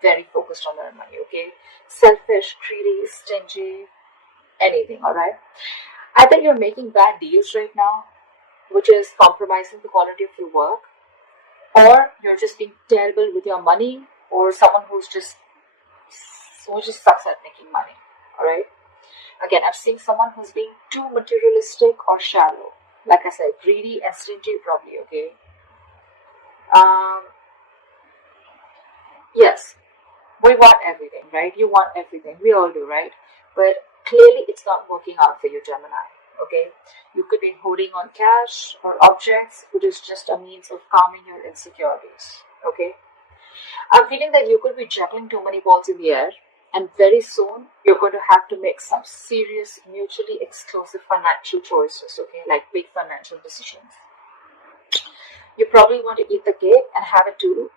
very focused on their money, okay? Selfish, greedy, stingy, anything, alright? Either you're making bad deals right now, which is compromising the quality of your work, or you're just being terrible with your money, or someone who just sucks at making money, alright? Again, I'm seeing someone who's being too materialistic or shallow. Like I said, greedy and stingy probably, okay? Yes, we want everything, right? You want everything. We all do, right? But clearly it's not working out for you, Gemini, okay? You could be holding on cash or objects, which is just a means of calming your insecurities, okay? I'm feeling that you could be juggling too many balls in the air, and very soon you're going to have to make some serious, mutually exclusive financial choices, okay? Like big financial decisions. You probably want to eat the cake and have it too,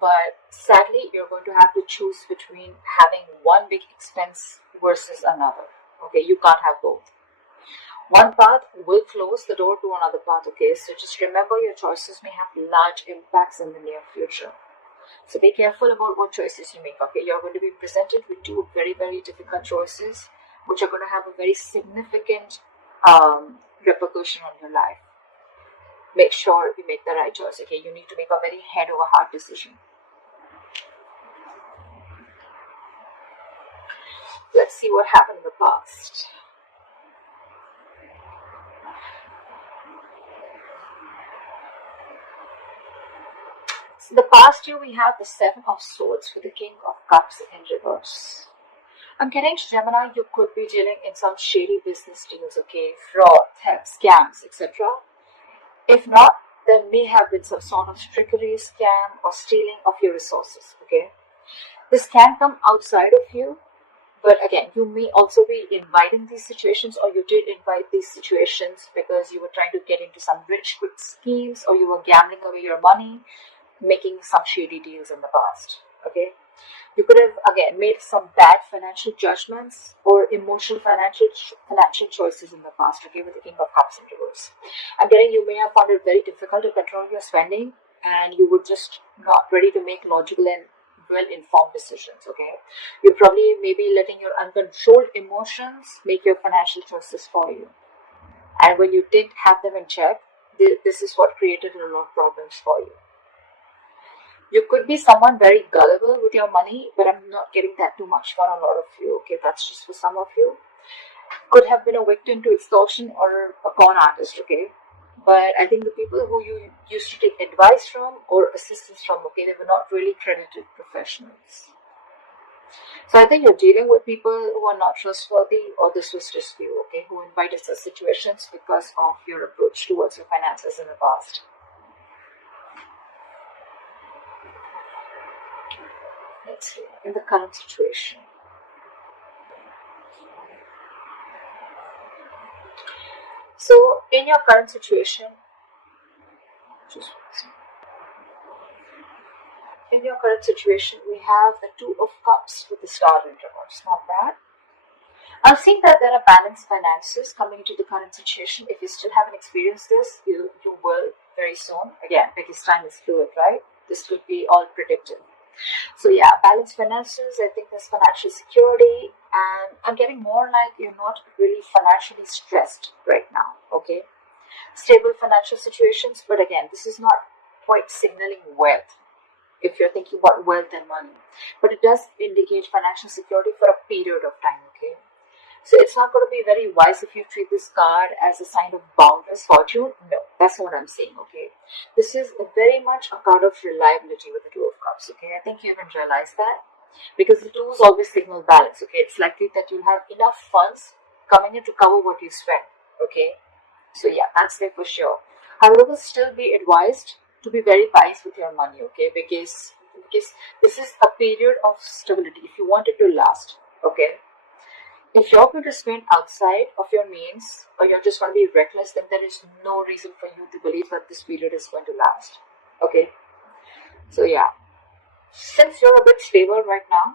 but sadly, you're going to have to choose between having one big expense versus another. Okay, you can't have both. One path will close the door to another path, okay? So just remember your choices may have large impacts in the near future. So be careful about what choices you make, okay? You're going to be presented with two very, very difficult choices, which are going to have a very significant repercussion on your life. Make sure you make the right choice, okay? You need to make a very head over heart decision. Let's see what happened in the past. So the past year we have the Seven of Swords with the King of Cups in reverse. I'm getting to Gemini, you could be dealing in some shady business deals, okay? Fraud, theft, scams, etc. If not, there may have been some sort of trickery, scam, or stealing of your resources, okay? This can come outside of you, but again, you may also be inviting these situations, or you did invite these situations because you were trying to get into some rich quick schemes, or you were gambling away your money, making some shady deals in the past, okay? You could have, again, made some bad financial judgments or emotional financial choices in the past, okay, with the King of Cups in reverse. I'm getting you may have found it very difficult to control your spending, and you were just not ready to make logical and well-informed decisions, okay? You're probably maybe letting your uncontrolled emotions make your financial choices for you. And when you didn't have them in check, this is what created a lot of problems for you. You could be someone very gullible with your money, but I'm not getting that too much for a lot of you, okay? That's just for some of you. Could have been a victim to extortion or a con artist, okay? But I think the people who you used to take advice from or assistance from, okay, they were not really credited professionals. So I think you're dealing with people who are not trustworthy, or this was just you, okay, who invited such situations because of your approach towards your finances in the past. Let's see, in the current situation. So, in your current situation, we have the Two of Cups with the Star in reverse. Not bad. I'm seeing that there are balanced finances coming into the current situation. If you still haven't experienced this, you will very soon. Again, because time is fluid, right? This could be all predicted. So yeah, balanced finances, I think there's financial security, and I'm getting more like you're not really financially stressed right now, okay? Stable financial situations, but again, this is not quite signaling wealth if you're thinking about wealth and money, but it does indicate financial security for a period of time, okay? So it's not going to be very wise if you treat this card as a sign of boundless fortune. No, that's not what I'm saying, okay? This is very much a card of reliability with the Two of Cups, okay? I think you even realize that, because the twos always signal balance, okay? It's likely that you'll have enough funds coming in to cover what you spend, okay? So yeah, that's there for sure. However, will still be advised to be very wise with your money, okay? Because this is a period of stability if you want it to last, okay? If you're going to spend outside of your means, or you're just going to be reckless, then there is no reason for you to believe that this period is going to last. Okay? So yeah. Since you're a bit stable right now,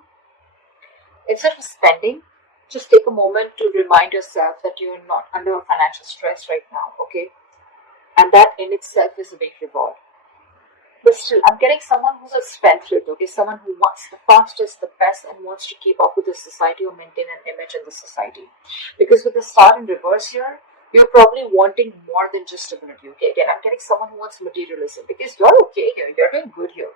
instead of spending, just take a moment to remind yourself that you're not under financial stress right now. Okay? And that in itself is a big reward. But still, I'm getting someone who's a spendthrift, okay? Someone who wants the fastest, the best, and wants to keep up with the society or maintain an image in the society. Because with the star in reverse here, you're probably wanting more than just stability, okay? Again, I'm getting someone who wants materialism because you're okay here, you're doing good here.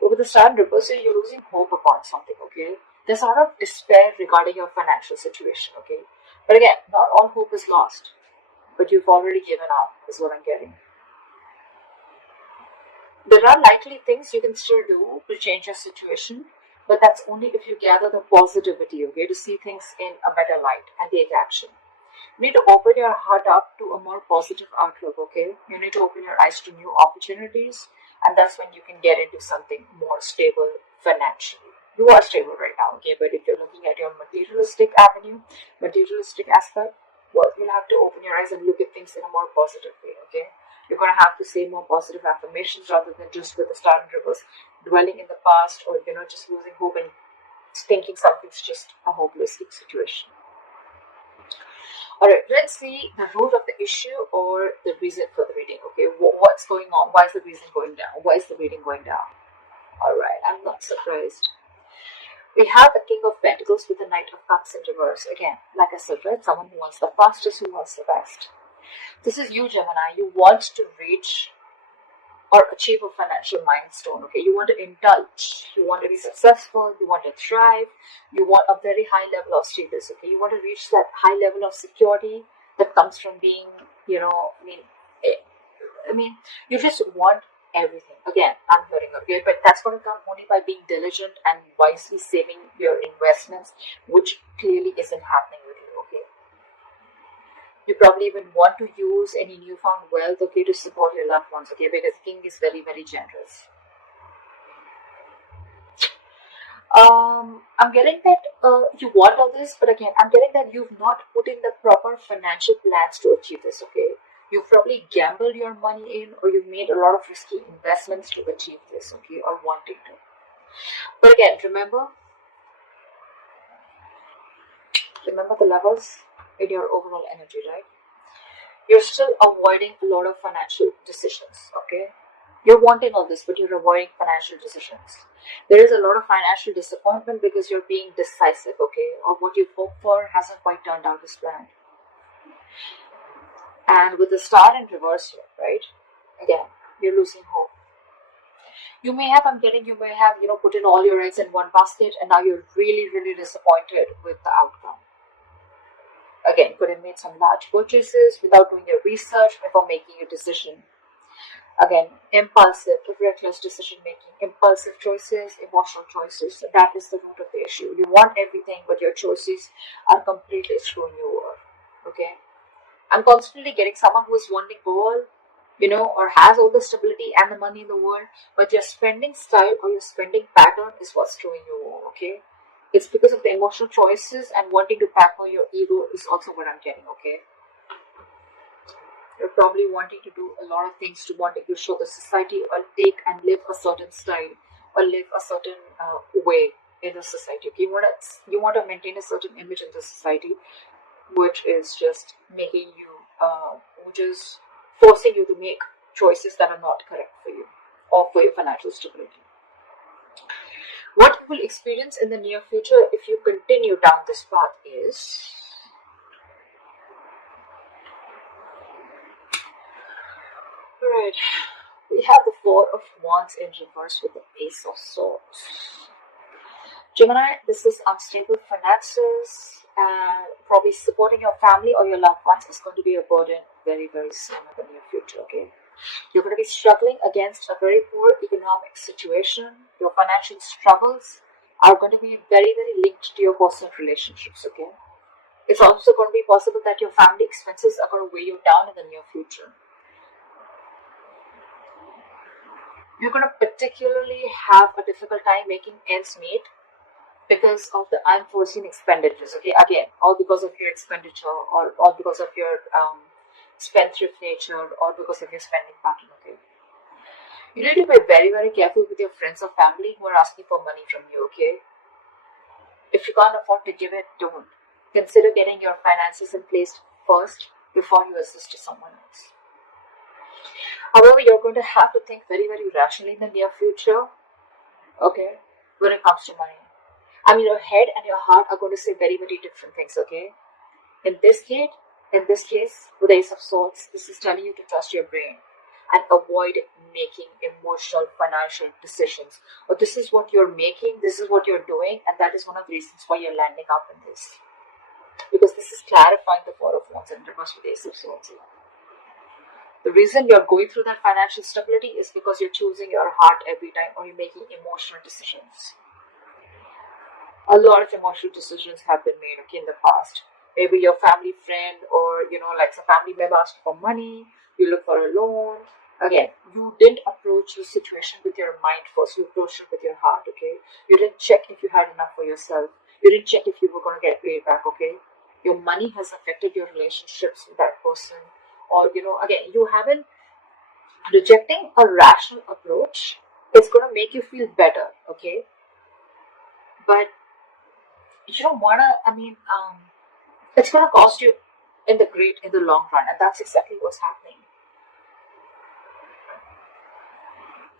But with the star in reverse here, you're losing hope upon something, okay? There's a lot of despair regarding your financial situation, okay? But again, not all hope is lost, but you've already given up, is what I'm getting. There are likely things you can still do to change your situation, but that's only if you gather the positivity, okay, to see things in a better light and take action. You need to open your heart up to a more positive outlook, okay? You need to open your eyes to new opportunities, and that's when you can get into something more stable financially. You are stable right now, okay? But if you're looking at your materialistic avenue, materialistic aspect, well, you'll have to open your eyes and look at things in a more positive way, okay? You're going to have to say more positive affirmations rather than just with the star in reverse, dwelling in the past or, just losing hope and thinking something's just a hopeless situation. Alright, let's see the root of the issue or the reason for the reading, okay? What's going on? Why is the reason going down? Why is the reading going down? Alright, I'm not surprised. We have the King of Pentacles with the Knight of Cups in reverse. Again, like I said, right? Someone who wants the fastest, who wants the best. This is you, Gemini. You want to reach or achieve a financial milestone, okay? You want to indulge. You want to be successful. You want to thrive. You want a very high level of status, okay? You want to reach that high level of security that comes from being, you you just want everything. Again, I'm hearing, okay? But that's going to come only by being diligent and wisely saving your investments, which clearly isn't happening with you, okay? You probably even want to use any newfound wealth, okay, to support your loved ones, okay, because King is very, very generous. I'm getting that you want all this, but again, I'm getting that you've not put in the proper financial plans to achieve this, okay? You've probably gambled your money in, or you've made a lot of risky investments to achieve this, okay, or wanting to. But again, remember the levels in your overall energy, right? You're still avoiding a lot of financial decisions, okay? You're wanting all this, but you're avoiding financial decisions. There is a lot of financial disappointment because you're being decisive, okay? Or what you hoped for hasn't quite turned out as planned. And with the star in reverse here, right? Again, you're losing hope. You may have, put in all your eggs in one basket, and now you're really, really disappointed with the outcome. Again, could have made some large purchases without doing your research before making a decision. Again, impulsive, reckless decision making, impulsive choices, emotional choices. That is the root of the issue. You want everything, but your choices are completely screwing you over. Okay? I'm constantly getting someone who is wanting all, or has all the stability and the money in the world, but your spending style or your spending pattern is what's screwing you over. Okay? It's because of the emotional choices and wanting to pamper your ego is also what I'm getting. Okay? You're probably wanting to do a lot of things, to wanting to show the society or take and live a certain style or live a certain way in the society. Okay? You want to maintain a certain image in the society, which is just making you, which is forcing you to make choices that are not correct for you or for your financial stability. What you will experience in the near future if you continue down this path is right. We have the Four of Wands in reverse with the Ace of Swords. Gemini, this is unstable finances, and probably supporting your family or your loved ones is going to be a burden very, very soon in the near future, okay? You're going to be struggling against a very poor economic situation. Your financial struggles are going to be very, very linked to your personal relationships, okay? It's also going to be possible that your family expenses are going to weigh you down in the near future. You're going to particularly have a difficult time making ends meet because of the unforeseen expenditures, okay? Again, all because of your expenditure or all because of your spendthrift nature or because of your spending pattern, okay? You need to be very, very careful with your friends or family who are asking for money from you, okay? If you can't afford to give it, don't. Consider getting your finances in place first before you assist someone else. However, you're going to have to think very, very rationally in the near future, okay, when it comes to money. I mean, your head and your heart are going to say very, very different things, okay? In this case, with the Ace of Swords, this is telling you to trust your brain and avoid making emotional financial decisions. Or this is what you're making, this is what you're doing, and that is one of the reasons why you're landing up in this. Because this is clarifying the Four of Wands in reverse with the Ace of Swords. The reason you're going through that financial stability is because you're choosing your heart every time, or you're making emotional decisions. A lot of emotional decisions have been made, okay, in the past. Maybe your family friend, or like some family member asked for money, you look for a loan. Again, you didn't approach the situation with your mind first, you approached it with your heart, okay? You didn't check if you had enough for yourself. You didn't check if you were going to get paid back, okay? Your money has affected your relationships with that person. Or, again, you haven't rejecting a rational approach. It's going to make you feel better, okay? But you don't want to, it's going to cost you in the long run, and that's exactly what's happening.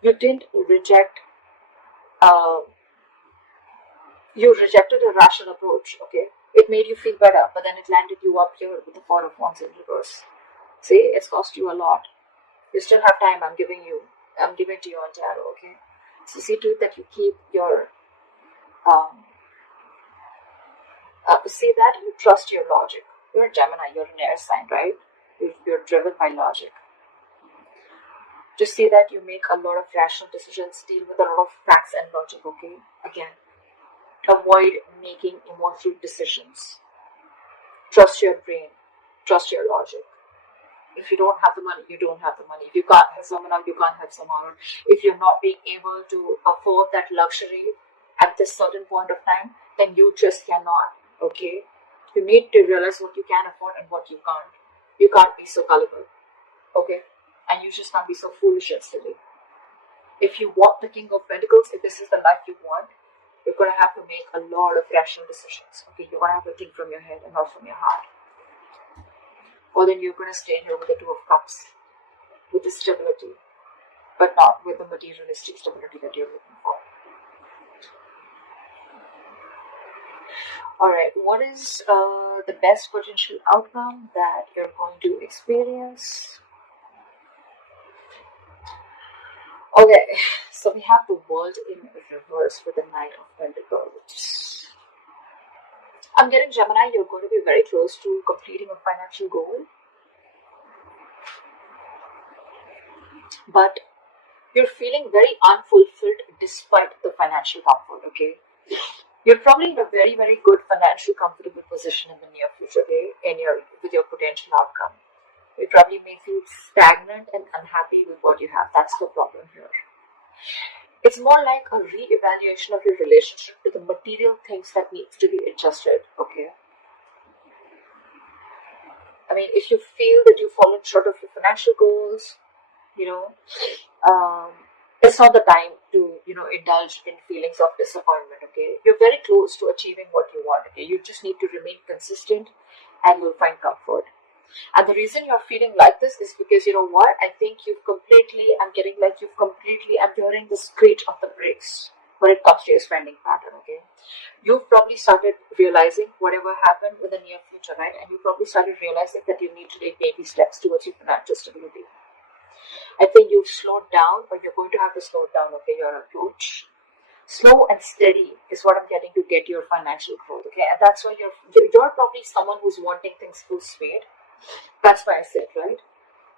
You didn't reject, uh, you rejected a rational approach, okay? It made you feel better, but then it landed you up here with the Four of Wands in reverse. See, it's cost you a lot. You still have time. I'm giving to you on tarot, okay? So see to it that you keep your, see that you trust your logic. You're a Gemini, you're an air sign, right? You're driven by logic. Just see that you make a lot of rational decisions, deal with a lot of facts and logic, okay? Again, avoid making emotional decisions. Trust your brain, trust your logic. If you don't have the money, you don't have the money. If you can't have someone else, you can't have someone else. If you're not being able to afford that luxury at this certain point of time, then you just cannot, okay? You need to realize what you can afford and what you can't. You can't be so gullible, okay? And you just can't be so foolish and silly. If you want the King of Pentacles, if this is the life you want, you're going to have to make a lot of rational decisions, okay? You're going to have to think from your head and not from your heart. Or then you're going to stay here with the Two of Cups, with the stability, but not with the materialistic stability that you're looking for. Alright, what is the best potential outcome that you're going to experience? Okay, so we have the World in reverse with the Knight of Pentacles. I'm getting Gemini, you're going to be very close to completing a financial goal. But you're feeling very unfulfilled despite the financial comfort, okay? You're probably in a very, very good financial comfortable position in the near future, okay? With your potential outcome. You probably may feel stagnant and unhappy with what you have. That's the problem here. It's more like a re-evaluation of your relationship with the material things that needs to be adjusted, okay? I mean, if you feel that you've fallen short of your financial goals, it's not the time to, indulge in feelings of disappointment, okay? You're very close to achieving what you want, okay? You just need to remain consistent and you'll find comfort. And the reason you're feeling like this is because, I think I'm hearing the screech of the brakes when it comes to your spending pattern, okay? You've probably started realizing whatever happened in the near future, right? And you probably started realizing that you need to take baby steps towards your financial stability. I think you've slowed down, but you're going to have to slow down, okay, your approach. Slow and steady is what I'm getting to get your financial growth, okay? And that's why you're probably someone who's wanting things full speed. That's why I said, right?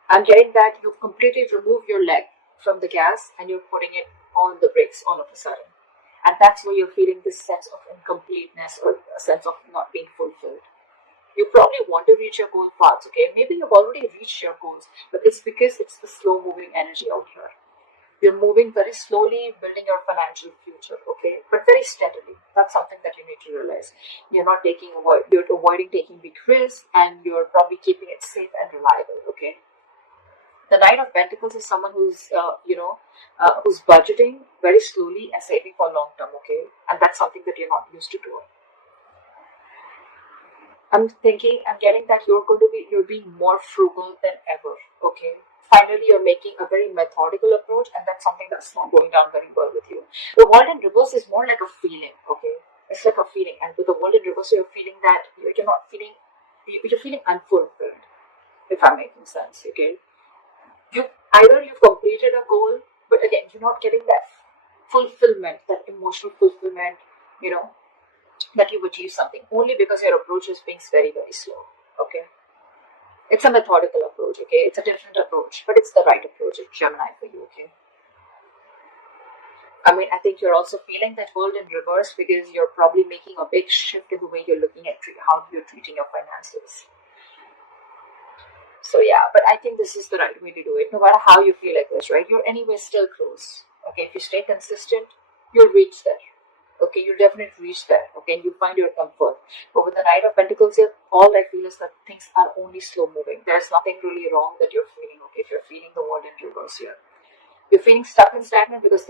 I'm getting that you've completely removed your leg from the gas and you're putting it on the brakes all of a sudden. And that's why you're feeling this sense of incompleteness or a sense of not being fulfilled. You probably want to reach your goal fast, okay? Maybe you've already reached your goals, but it's because it's the slow moving energy out here. You're moving very slowly, building your financial future, okay? But very steadily. That's something that you need to realize. You're avoiding taking big risks, and you're probably keeping it safe and reliable, okay? The Knight of Pentacles is someone who's, who's budgeting very slowly and saving for long term, okay? And that's something that you're not used to doing. I'm getting that you're being more frugal than ever, okay? finally you're making a very methodical approach, and that's something that's not going down very well with you. The world in reverse is more like a feeling, okay? It's like a feeling, and with the world in reverse, you're feeling that you're not feeling, you're feeling unfulfilled, if I'm making sense, okay? You've completed a goal, but again, you're not getting that fulfillment, that emotional fulfillment, you know, that you've achieved something, only because your approach is being very, very slow, okay? It's a methodical approach, okay? It's a different approach, but it's the right approach, it's Gemini for you, okay? I mean, I think you're also feeling that world in reverse because you're probably making a big shift in the way you're looking at how you're treating your finances. So yeah, but I think this is the right way to do it. No matter how you feel like this, right? You're anyway still close. Okay, if you stay consistent, you'll reach there. Okay, you'll definitely reach there. Okay, and you find your comfort. But with the Knight of Pentacles here, all I feel is that things are only slow moving. There's nothing really wrong that you're feeling. Okay, if you're feeling the world in reverse here, you're feeling stuck and stagnant because